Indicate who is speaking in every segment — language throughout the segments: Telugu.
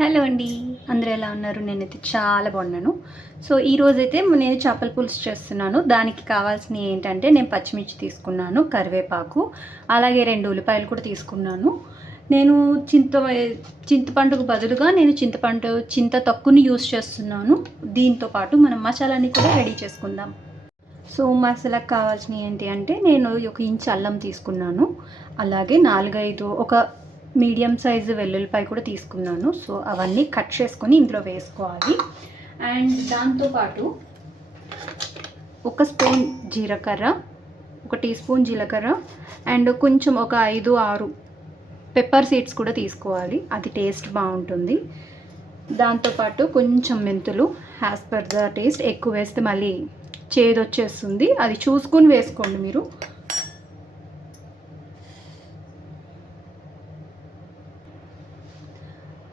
Speaker 1: హలో అండి. అందరూ ఎలా ఉన్నారు? నేనైతే చాలా బాగున్నాను. సో ఈరోజైతే నేను చేపల పులుసు చేస్తున్నాను. దానికి కావాల్సినవి ఏంటంటే నేను పచ్చిమిర్చి తీసుకున్నాను కరివేపాకు అలాగే రెండు ఉల్లిపాయలు కూడా తీసుకున్నాను. నేను చింత చింతపండుకు బదులుగా నేను చింతపండు చింత తక్కువని యూస్ చేస్తున్నాను. దీంతో పాటు మనం మసాలాని కూడా రెడీ చేసుకుందాం. సో మసాలాకు కావాల్సినవి ఏంటి అంటే నేను ఒక ఇంచ్ అల్లం తీసుకున్నాను. అలాగే నాలుగైదు ఒక మీడియం సైజు వెల్లుల్లిపాయ కూడా తీసుకున్నాను. సో అవన్నీ కట్ చేసుకొని ఇందులో వేసుకోవాలి. అండ్ దాంతోపాటు ఒక స్పూన్ జీలకర్ర ఒక టీ స్పూన్ జీలకర్ర అండ్ కొంచెం ఒక ఐదు ఆరు పెప్పర్ సీడ్స్ కూడా తీసుకోవాలి. అది టేస్ట్ బాగుంటుంది. దాంతోపాటు కొంచెం మెంతులు యాజ్ పర్ ద టేస్ట్. ఎక్కువ వేస్తే మళ్ళీ చేదొచ్చేస్తుంది. అది చూసుకుని వేసుకోండి మీరు.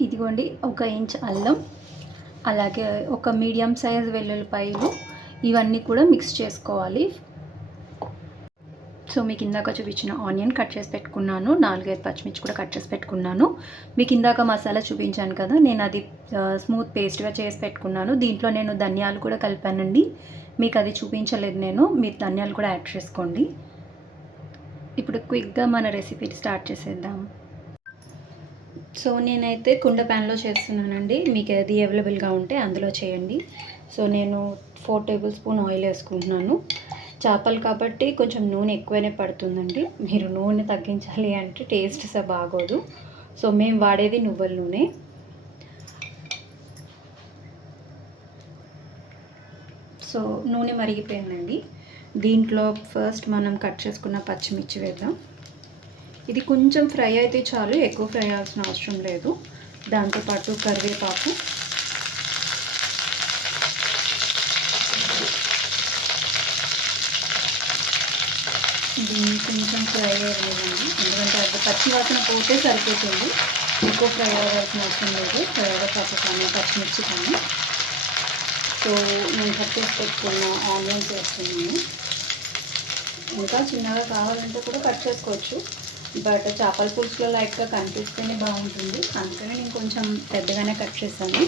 Speaker 1: ఇదిగోండి ఒక ఇంచ్ అల్లం అలాగే ఒక మీడియం సైజ్ వెల్లుల్లిపాయలు ఇవన్నీ కూడా మిక్స్ చేసుకోవాలి. సో మీకు ఇందాక చూపించిన ఆనియన్ కట్ చేసి పెట్టుకున్నాను నాలుగైదు పచ్చిమిర్చి కూడా కట్ చేసి పెట్టుకున్నాను. మీకు ఇందాక మసాలా చూపించాను కదా నేను అది స్మూత్ పేస్ట్గా చేసి పెట్టుకున్నాను. దీంట్లో నేను ధనియాలు కూడా కలిపానండి. మీకు అది చూపించలేదు నేను మీరు ధనియాలు కూడా యాడ్ చేసుకోండి. ఇప్పుడు క్విక్గా మన రెసిపీ స్టార్ట్ చేసేద్దాం. సో నేనైతే కుండ ప్యాన్లో చేస్తున్నానండి. మీకు అది అవైలబుల్గా ఉంటే అందులో చేయండి. సో నేను ఫోర్ టేబుల్ స్పూన్ ఆయిల్ వేసుకుంటున్నాను. చేపలు కాబట్టి కొంచెం నూనె ఎక్కువనే పడుతుందండి. మీరు నూనె తగ్గించాలి అంటే టేస్ట్ స బాగోదు. సో మేము వాడేది నువ్వుల నూనె. సో నూనె మరిగిపోయిందండి. దీంట్లో ఫస్ట్ మనం కట్ చేసుకున్న పచ్చిమిర్చి వేద్దాం. ఇది కొంచెం ఫ్రై అయితే చాలు ఎక్కువ ఫ్రై అవ్వాల్సిన అవసరం లేదు. దాంతోపాటు కరివేపాకు. దీన్ని కొంచెం ఫ్రై అవ్వలేదండి ఎందుకంటే అది పచ్చి వాసన పోతే సరిపోతుంది. ఎక్కువ ఫ్రై అవ్వాల్సిన అవసరం లేదు. కరివేపాకు కానీ పచ్చిమిర్చి కానీ. సో నేను కట్ చేసి పెట్టుకున్న ఆనియన్స్ వేస్తున్నాను. ఇంకా చిన్నగా కావాలంటే కూడా కట్ చేసుకోవచ్చు. బట్ చేపల పులుసులో లైట్గా కనిపిస్తేనే బాగుంటుంది. అందుకని నేను కొంచెం పెద్దగానే కట్ చేశాను.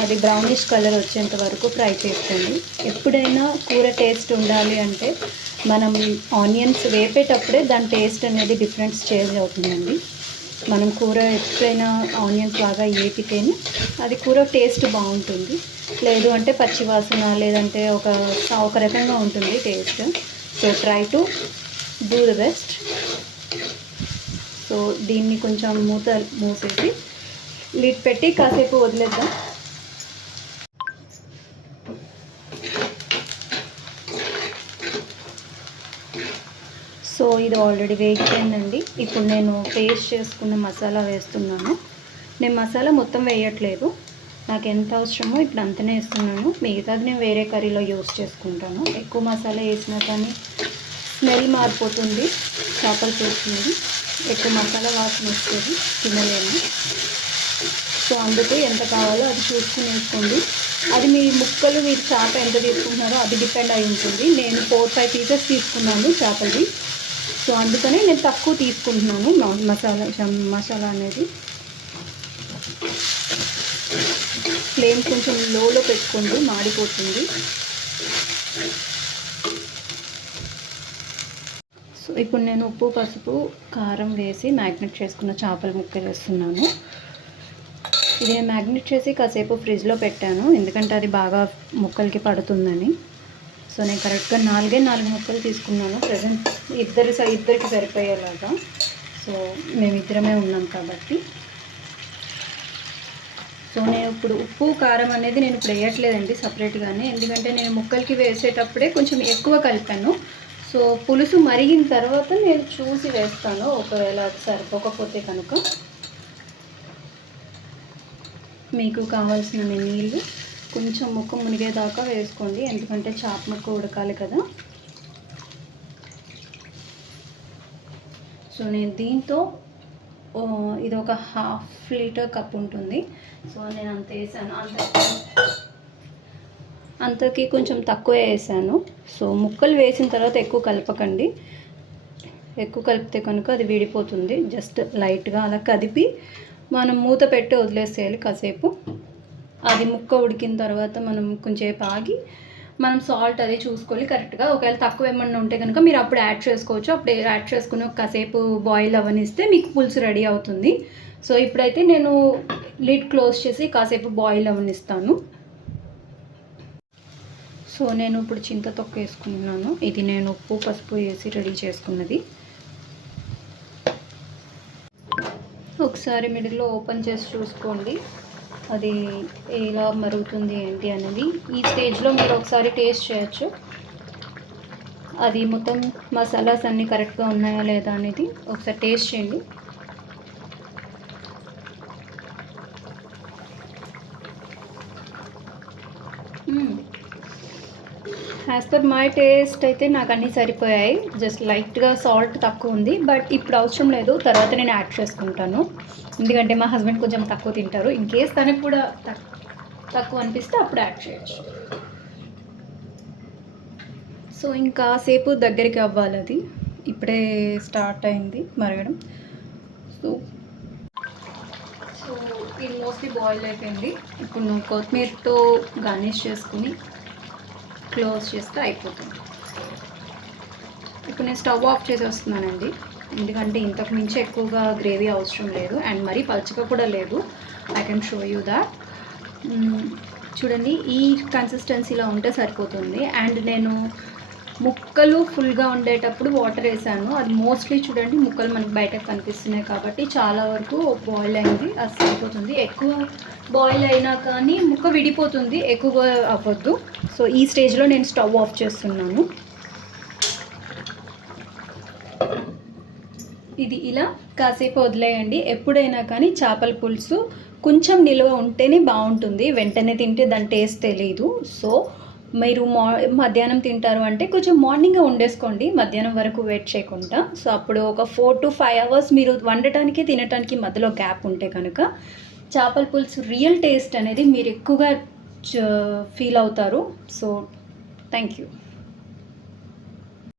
Speaker 1: అది బ్రౌనిష్ కలర్ వచ్చేంత వరకు ఫ్రై చేసుకోండి ఎప్పుడైనా కూర టేస్ట్ ఉండాలి అంటే మనం ఆనియన్స్ వేపేటప్పుడే దాని టేస్ట్ అనేది డిఫరెన్స్ చేంజ్ అవుతుందండి. మనం కూర ఎప్పుడైనా ఆనియన్స్ బాగా ఏపితేనే అది కూర టేస్ట్ బాగుంటుంది. లేదు అంటే పచ్చివాసన లేదంటే ఒక ఒక రకంగా ఉంటుంది taste so try to do the best so దీన్ని కొంచెం మూత మూసేసి లిడ్ పెట్టి కాసేపు వదిలేద్దాం. సో ఇది ఆల్రెడీ వేగిపోయిందండి. ఇప్పుడు నేను పేస్ట్ చేసుకున్న మసాలా వేస్తున్నాను. నేను మసాలా మొత్తం వేయట్లేదు. నాకు ఎంత అవసరమో ఇప్పుడు అంతనే వేస్తున్నాను. మిగతాది నేను వేరే కర్రీలో యూస్ చేసుకుంటాను. ఎక్కువ మసాలా వేసినా కానీ స్మెల్ మారిపోతుంది చేపలు చేస్తుంది ఎక్కువ మసాలా వాసన వస్తుంది తినలేము. సో అందుకు ఎంత కావాలో అది చూసుకుని వేసుకోండి. అది మీ ముక్కలు మీరు చేప ఎంత తీసుకుంటున్నారో అది డిపెండ్ అయి ఉంటుంది. నేను ఫోర్ ఫైవ్ పీసెస్ తీసుకున్నాను చేపది సో అందుకనే నేను తక్కువ తీసుకుంటున్నాను మసాలా మసాలా అనేది. ఫ్లేమ్ కొంచెం లోలో పెట్టుకోండి మాడిపోతుంది సో ఇప్పుడు నేను ఉప్పు పసుపు కారం వేసి మ్యాగ్నెట్ చేసుకున్న చేపల ముక్కలు వేస్తున్నాను. ఇది మ్యాగ్నెట్ చేసి కాసేపు ఫ్రిడ్జ్లో పెట్టాను. ఎందుకంటే అది బాగా ముక్కలకి పడుతుందని. సో నేను కరెక్ట్గా నాలుగే నాలుగు ముక్కలు తీసుకున్నాను. ప్రజెంట్ ఇద్దరు ఇద్దరికి సరిపోయేలాగా. సో మేమిద్దరమే ఉన్నాం కాబట్టి. సో నేను ఇప్పుడు ఉప్పు కారం అనేది నేను ఇప్పుడు వేయట్లేదండి సపరేట్గానే. ఎందుకంటే నేను ముక్కలకి వేసేటప్పుడే కొంచెం ఎక్కువ కలిపాను. సో పులుసు మరిగిన తర్వాత నేను చూసి వేస్తాను. ఒకవేళ సరిపోకపోతే కనుక మీకు కావాల్సిన నీళ్ళు కొంచెం ముక్క మునిగేదాకా వేసుకోండి. ఎందుకంటే చాప ముక్క ఉడకాలి కదా. సో నేను దీంతో ఇది ఒక హాఫ్ లీటర్ కప్ ఉంటుంది. సో నేను అంత వేసాను. అంత అంతకి కొంచెం తక్కువ వేసాను. సో ముక్కలు వేసిన తర్వాత ఎక్కువ కలపకండి. ఎక్కువ కలిపితే కనుక అది విడిపోతుంది. జస్ట్ లైట్గా అలా కదిపి మనం మూత పెట్టి వదిలేసేయాలి కాసేపు. అది ముక్క ఉడికిన తర్వాత మనం కొంచెంసేపు ఆగి మనం సాల్ట్ అది చూసుకోవాలి కరెక్ట్గా ఒకవేళ తక్కువ ఏమన్నా ఉంటే కనుక మీరు అప్పుడు యాడ్ చేసుకోవచ్చు. అప్పుడు యాడ్ చేసుకుని కాసేపు బాయిల్ అవనిస్తే మీకు పులుసు రెడీ అవుతుంది. సో ఇప్పుడైతే నేను లిడ్ క్లోజ్ చేసి కాసేపు బాయిల్ అవ్వనిస్తాను. సో నేను ఇప్పుడు చింత తొక్క వేసుకున్నాను ఇది నేను ఉప్పు పసుపు వేసి రెడీ చేసుకున్నది. ఒకసారి మిడిల్లో ఓపెన్ చేసి చూసుకోండి. అది ఎలా మరుగుతుంది ఏంటి అనేది. ఈ స్టేజ్లో మీరు ఒకసారి టేస్ట్ చేయొచ్చు. అది మొత్తం మసాలాస్ అన్నీ కరెక్ట్గా ఉన్నాయా లేదా అనేది ఒకసారి టేస్ట్ చేయండి. యాజ్ పర్ మై టేస్ట్ అయితే నాకు అన్నీ సరిపోయాయి. జస్ట్ లైట్గా సాల్ట్ తక్కువ ఉంది. బట్ ఇప్పుడు అవసరం లేదు. తర్వాత నేను యాడ్ చేసుకుంటాను. ఎందుకంటే మా హస్బెండ్ కొంచెం తక్కువ తింటారు. ఇన్ కేస్ తనకు కూడా తక్కువ అనిపిస్తే అప్పుడు యాడ్ చేయొచ్చు. సో ఇంకా సేపు దగ్గరికి అవ్వాలి అది. ఇప్పుడే స్టార్ట్ అయింది మరగడం. సో సో ఇది మోస్ట్లీ బాయిల్ అయిపోయింది. ఇప్పుడు నువ్వు కొత్తిమీరతో గార్నిష్ చేసుకుని క్లోజ్ చేస్తే అయిపోతుంది. ఇప్పుడు నేను స్టవ్ ఆఫ్ చేసి వస్తున్నానండి. ఎందుకంటే ఇంతకు మించి ఎక్కువగా గ్రేవీ అవసరం లేదు. అండ్ మరీ పలుచగా కూడా లేదు. I can show you that చూడండి ఈ కన్సిస్టెన్సీలో ఉంటే సరిపోతుంది. అండ్ నేను ముక్కలు ఫుల్గా ఉండేటప్పుడు వాటర్ వేసాను. అది మోస్ట్లీ చూడండి ముక్కలు మనకు బయటకు కనిపిస్తున్నాయి కాబట్టి చాలా వరకు బాయిల్ అయింది అది సరిపోతుంది. ఎక్కువ బాయిల్ అయినా కానీ ముక్క విడిపోతుంది ఎక్కువ అవ్వద్దు. సో ఈ స్టేజ్లో నేను స్టవ్ ఆఫ్ చేస్తున్నాను. ఇది ఇలా కాసేపు వదిలేయండి. ఎప్పుడైనా కానీ చేపల పులుసు కొంచెం నిల్వ ఉంటేనే బాగుంటుంది. వెంటనే తింటే దాని టేస్ట్ తెలియదు సో మీరు మా మధ్యాహ్నం తింటారు అంటే కొంచెం మార్నింగే వండేసుకోండి మధ్యాహ్నం వరకు వెయిట్ చేయకుండా. సో అప్పుడు ఒక ఫోర్ టు ఫైవ్ అవర్స్ మీరు వండటానికి తినటానికి మధ్యలో గ్యాప్ ఉంటే కనుక చేపల పులుసు రియల్ టేస్ట్ అనేది మీరు ఎక్కువగా ఫీల్ అవుతారు. So thank you